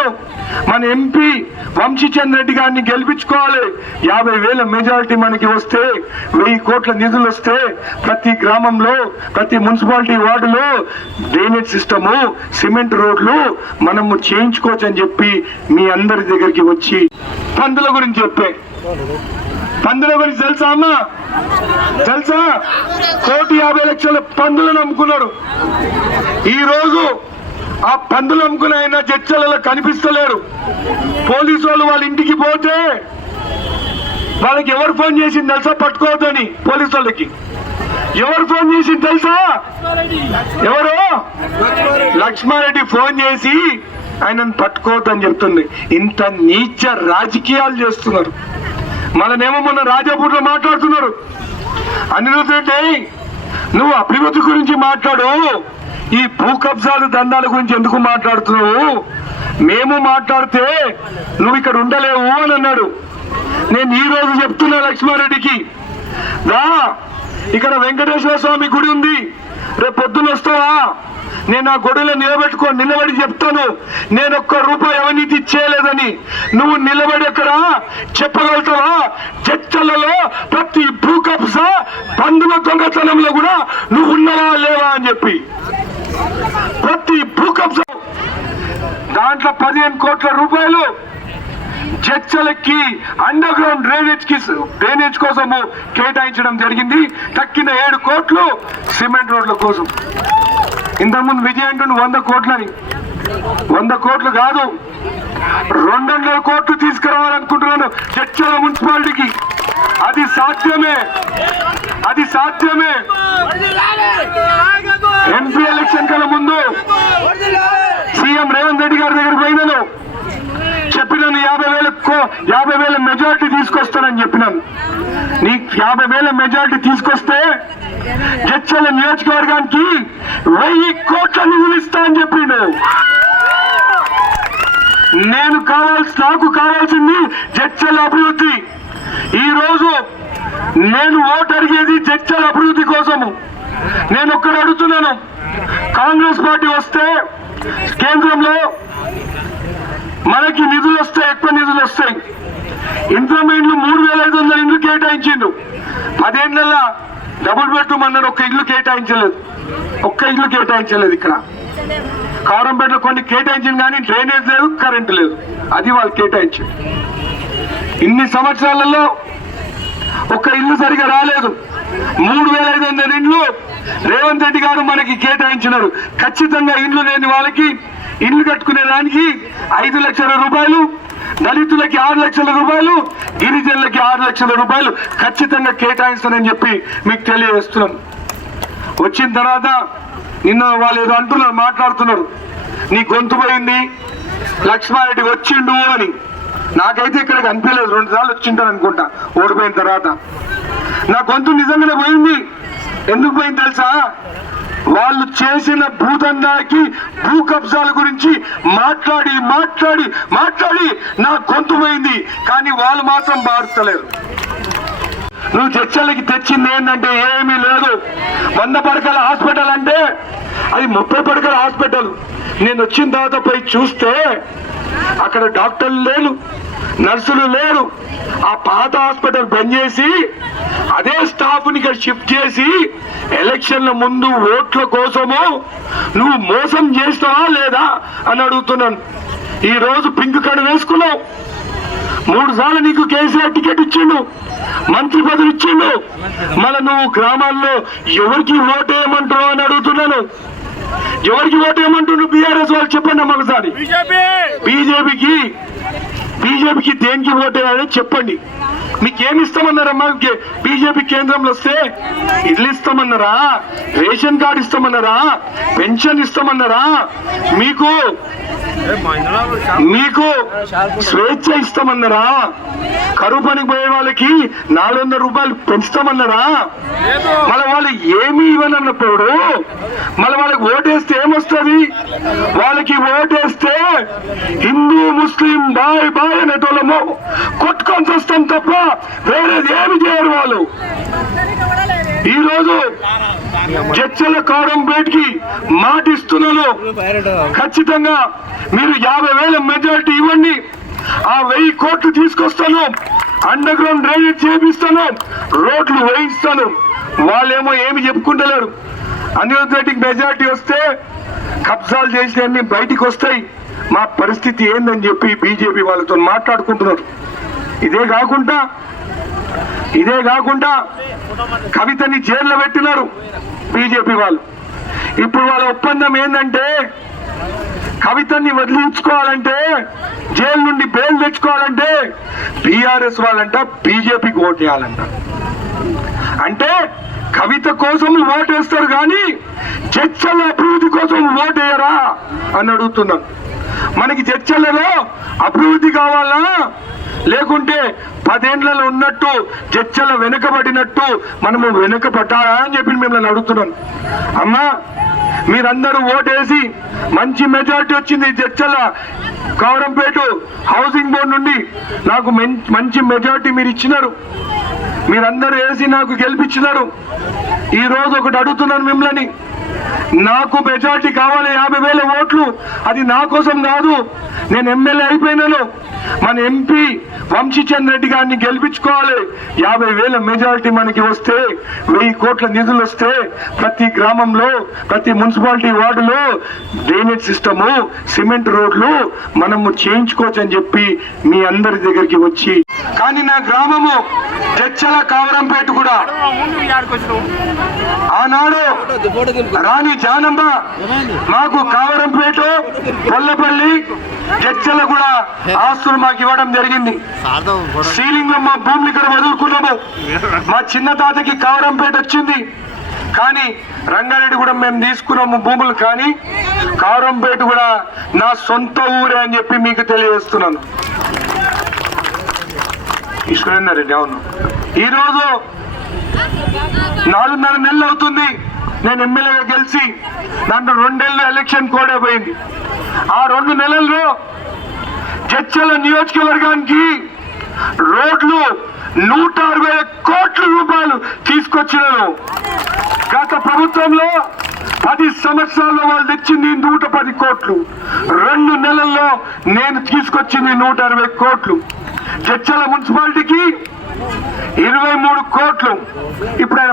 Election మన MP Vamsichandra Reddy గారిని గెలిపించుకోవాలి. యాభై వేల మెజారిటీ మనకి వస్తే వెయ్యి కోట్ల నిధులు వస్తే ప్రతి గ్రామంలో ప్రతి మున్సిపాలిటీ వార్డులో డ్రైనేజ్ సిస్టము సిమెంట్ రోడ్లు మనము చేయించుకోవచ్చు అని చెప్పి మీ అందరి దగ్గరికి వచ్చి పందుల గురించి చెప్పే. పందుల గురించి తెలుసా అమ్మా? తెలుసా? కోటి యాభై లక్షల పందులను అమ్ముకున్నారు ఈ రోజు ఆ పందులు అమ్ముకుని ఆయన చర్చలలో కనిపిస్తలేరు పోలీసు వాళ్ళు వాళ్ళ ఇంటికి పోతే వాళ్ళకి ఎవరు ఫోన్ చేసింది తెలుసా? పట్టుకోవద్దని పోలీసు వాళ్ళకి. ఎవరు ఫోన్ చేసింది తెలుసా? ఎవరు? లక్ష్మారెడ్డి ఫోన్ చేసి ఆయనను పట్టుకోవద్దని చెప్తుంది. ఇంత నీచ రాజకీయాలు చేస్తున్నారు. మననేమో మొన్న రాజాపూర్లో మాట్లాడుతున్నారు. అనిరుద్ధ్ రెడ్డి నువ్వు అభివృద్ధి గురించి మాట్లాడు. ఈ భూ కబ్జాలు దందాల గురించి ఎందుకు మాట్లాడుతున్నావు? మేము మాట్లాడితే నువ్వు ఇక్కడ ఉండలేవు అని అన్నాడు. నేను ఈ రోజు చెప్తున్నా లక్ష్మారెడ్డికి. రా ఇక్కడ వెంకటేశ్వర స్వామి గుడి ఉంది. రేపు పొద్దున వస్తావా? నేను ఆ గొడవలో నిలబెట్టుకో నిలబడి చెప్తాను. నేను ఒక్క రూపాయి అవినీతి చేయలేదని. నువ్వు నిలబడి అక్కడ చెప్పగలుగుతావా? చర్చలలో ప్రతి భూ కబ్జా దొంగతనంలో కూడా నువ్వు ఉన్నావా లేవా అని చెప్పి. ప్రతి భూ దాంట్లో పదిహేను కోట్ల రూపాయలు చర్చలకి అండర్ గ్రౌండ్ డ్రైనేజ్కి డ్రైనేజ్ కోసము కేటాయించడం జరిగింది. తక్కిన ఏడు కోట్లు సిమెంట్ రోడ్ల కోసం. ఇంతకుముందు విజయ్ వంద కోట్లని. వంద కోట్లు కాదు రెండు వందల కోట్లు తీసుకురావాలనుకుంటున్నాను చర్చల మున్సిపాలిటీకి. అది సాధ్యమే. అది సాధ్యమే ఎంపీ ఎలక్షన్ కన్నా ముందు సీఎం రేవంత్ రెడ్డి గారి దగ్గర పోయినాను చెప్పినాను యాభై వేల కో- యాభై వేల మెజారిటీ తీసుకొస్తానని చెప్పినాను నీకు యాభై వేల మెజారిటీ తీసుకొస్తే జడ్చల నియోజకవర్గానికి వెయ్యి కోట్ల నిధులు ఇస్తా అని చెప్పిండు. నేను కావాల్సి నాకు కావాల్సింది జడ్చల అభివృద్ధి. ఈ రోజు నేను ఓటు అడిగేది జడ్చల అభివృద్ధి కోసము. నేను ఒక్కడ అడుగుతున్నాను. కాంగ్రెస్ పార్టీ వస్తే కేంద్రంలో మనకి నిధులు వస్తాయి ఎక్కువ నిధులు వస్తాయి. ఇంప్రూవ్మెంట్లు మూడు వేల ఐదు వందల ఇండ్లు కేటాయించిండు. పదేళ్ళ డబుల్ బెడ్రూమ్ అన్నారు ఒక్క ఇల్లు కేటాయించలేదు. ఒక్క ఇల్లు కేటాయించలేదు ఇక్కడ. కారంపేటలో కొన్ని కేటాయించింది కానీ డ్రైనేజ్ లేదు కరెంటు లేదు. అది వాళ్ళు కేటాయించారు ఇన్ని సంవత్సరాలలో ఒక్క ఇల్లు సరిగా రాలేదు. మూడు వేల ఐదు వందల ఇండ్లు రేవంత్ రెడ్డి గారు మనకి కేటాయించినారు. ఖచ్చితంగా ఇండ్లు లేని వాళ్ళకి ఇల్లు కట్టుకునే దానికి ఐదు లక్షల రూపాయలు దళితులకి ఆరు లక్షల రూపాయలు గిరిజనులకి ఆరు లక్షల రూపాయలు ఖచ్చితంగా కేటాయిస్తానని చెప్పి మీకు తెలియజేస్తున్నాను వచ్చిన తర్వాత నిన్న వాళ్ళు ఏదో అంటున్నారు మాట్లాడుతున్నారు. నీ గొంతు పోయింది లక్ష్మారెడ్డి వచ్చిండు అని. నాకైతే ఇక్కడ కనిపించలేదు రెండు సార్లు వచ్చింటాను అనుకుంటా ఓడిపోయిన తర్వాత. నా గొంతు నిజంగానే పోయింది. ఎందుకు పోయింది తెలుసా? వాళ్ళు చేసిన భూదందాకి భూ కబ్జాల గురించి మాట్లాడి మాట్లాడి మాట్లాడి నా గొంతు పోయింది. కానీ వాళ్ళు మాత్రం మారుతలేరు. నువ్వు చర్చలకి తెచ్చింది ఏంటంటే ఏమీ లేదు. వంద పడకల హాస్పిటల్ అంటే అది ముప్పై పడకల హాస్పిటల్. నేను వచ్చిన తర్వాత పోయి చూస్తే అక్కడ డాక్టర్లు లేరు. నర్సులు లేరు. ఆ పాత హాస్పిటల్ బంద్ చేసి అదే స్టాఫ్ని ఇక్కడ షిఫ్ట్ చేసి ఎలక్షన్ల ముందు ఓట్ల కోసము నువ్వు మోసం చేస్తావా లేదా అని అడుగుతున్నాను. ఈ రోజు పింక్ కార్డు వేసుకున్నావు. మూడు సార్లు నీకు కేసీఆర్ టికెట్ ఇచ్చిండు. మంత్రి పదవి ఇచ్చిండు. మళ్ళీ నువ్వు గ్రామాల్లో ఎవరికి ఓటేయమంటావు అని అడుగుతున్నాను. ఎవరికి ఓటేయమంటున్నావు బీఆర్ఎస్ వాళ్ళు? చెప్పండి అమ్మ ఒకసారి బీజేపీకి బీజేపీకి దేనికి ఓటేయాలని చెప్పండి. మీకేమి ఇస్తామన్నారమ్మా బీజేపీ కేంద్రంలో వస్తే ఇల్లు ఇస్తామన్నారా రేషన్ కార్డు ఇస్తామన్నారా? పెన్షన్ ఇస్తామన్నారా? మీకు మీకు స్వేచ్ఛ ఇస్తామన్నారా? కరువు పనికి పోయే వాళ్ళకి నాలుగు వందల రూపాయలు పెంచుతామన్నారా? మళ్ళీ వాళ్ళు ఏమి ఇవ్వనన్నప్పుడు మళ్ళీ వాళ్ళకి ఓటేస్తే ఏమొస్తుంది? వాళ్ళకి ఓటేస్తే హిందూ ముస్లిం బాయ్ బాయ్ అనేటోళ్ళము కొట్టుకొని చూస్తాం తప్ప వేరేది ఏమి చేయరు వాళ్ళు. ఈ రోజు కారం బేట్కి మాటిస్తున్నాను. ఖచ్చితంగా మీరు యాభై వేల మెజారిటీ ఇవ్వండి. ఆ వెయ్యి కోట్లు తీసుకొస్తాను. అండర్ గ్రౌండ్ డ్రైనేజ్ చేపిస్తాను. రోడ్లు వేయిస్తాను. వాళ్ళేమో ఏమి చెప్పుకుంటలేరు. అనిరుద్ధ్ రెడ్డికి మెజారిటీ వస్తే కబ్జాలు చేసినవన్నీ బయటికి వస్తాయి. మా పరిస్థితి ఏందని చెప్పి బీజేపీ వాళ్ళతో మాట్లాడుకుంటున్నారు. ఇదే కాకుండా ఇదే కాకుండా కవితని జైల్లో పెట్టినారు బీజేపీ వాళ్ళు. ఇప్పుడు వాళ్ళ ఒప్పందం ఏంటంటే కవితని వదిలించుకోవాలంటే జైలు నుండి బెయిల్ తెచ్చుకోవాలంటే బీఆర్ఎస్ వాళ్ళంట బీజేపీకి ఓటు వేయాలంట. అంటే కవిత కోసం ఓటు వేస్తారు కానీ చర్చల అభివృద్ధి కోసం ఓటు వేయరా అని అడుగుతున్నాను. మనకి చర్చలలో అభివృద్ధి కావాలా? లేకుంటే పదేండ్లలో ఉన్నట్టు చర్చల వెనుకబడినట్టు మనము వెనుకబడ్డారా అని చెప్పి మిమ్మల్ని అడుగుతున్నాను. అమ్మా మీరందరూ ఓటేసి మంచి మెజారిటీ వచ్చింది చర్చల కౌరంపేట హౌసింగ్ బోర్డు నుండి నాకు మంచి మెజారిటీ మీరు ఇచ్చినారు. మీరందరూ వేసి నాకు గెలిపించినారు. ఈరోజు ఒకటి అడుగుతున్నాను మిమ్మల్ని. నాకు మెజార్టీ కావాలి యాభై వేల అది నా కోసం కాదు. నేను ఎమ్మెల్యే అయిపోయినాను. మన ఎంపీ వంశీచంద్ర రెడ్డి గారిని గెలిపించుకోవాలి. యాభై వేల మెజారిటీ మనకి వస్తే వెయ్యి కోట్ల నిధులు వస్తే ప్రతి గ్రామంలో ప్రతి మున్సిపాలిటీ వార్డులో డ్రైనేజ్ సిస్టము సిమెంట్ రోడ్లు మనము చేయించుకోవచ్చు అని చెప్పి మీ అందరి దగ్గరికి వచ్చి కానీ నా గ్రామము చర్చల కావరంపేట కూడా. ఆనాడు రాణి జానమ్మ మాకు కావరంపేట పొల్లపల్లి చర్చల కూడా ఆస్తులు మాకు ఇవ్వడం జరిగింది. శ్రీలింగం మా భూములు ఇక్కడ వదులుకున్నాము మా చిన్న తాతకి కావరంపేట వచ్చింది. కానీ రంగారెడ్డి కూడా మేము తీసుకున్నాము భూములు కానీ కావరంపేట కూడా నా సొంత ఊరే అని చెప్పి మీకు తెలియజేస్తున్నాను. ఈశ్వరేందర్ అవును. ఈరోజు నాలుగున్నర నెలలు అవుతుంది. నేను ఎమ్మెల్యేగా గెలిచి దాంట్లో రెండేళ్ళు ఎలక్షన్ కూడా పోయింది. ఆ రెండు నెలల్లో చర్చల నియోజకవర్గానికి రోడ్లు నూట అరవై కోట్ల రూపాయలు తీసుకొచ్చినాను గత ప్రభుత్వంలో పది సంవత్సరాల్లో వాళ్ళు తెచ్చింది నూట పది కోట్లు. రెండు నెలల్లో నేను తీసుకొచ్చింది నూట అరవై కోట్లు. చర్చల మున్సిపాలిటీకి ఇరవై మూడు కోట్లు. ఇప్పుడు ఆయన